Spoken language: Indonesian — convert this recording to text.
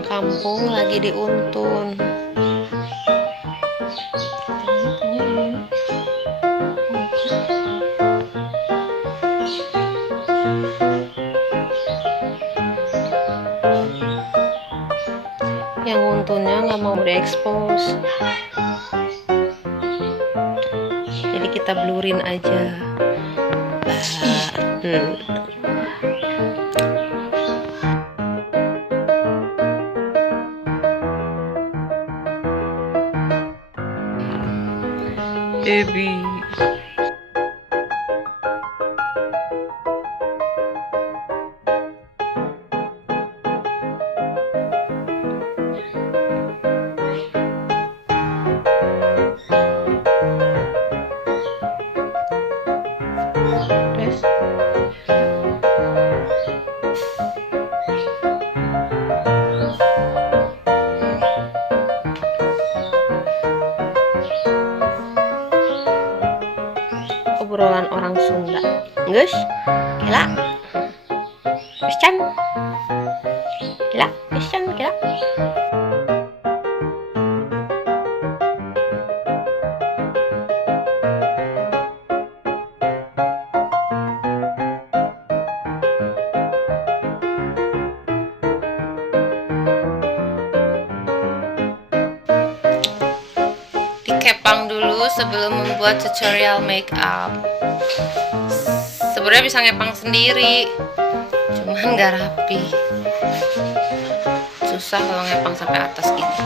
pulang kampung lagi diuntun. Yang untunnya nggak mau diekspos, jadi kita blurin aja. Ebi. Terus obrolan orang Sunda, guys, gila, Christian, gila, Christian, gila. Di Kepang dulu sebelum membuat tutorial make up. Sebenarnya bisa ngepang sendiri, cuman nggak rapi. Susah kalau ngepang sampai atas gini.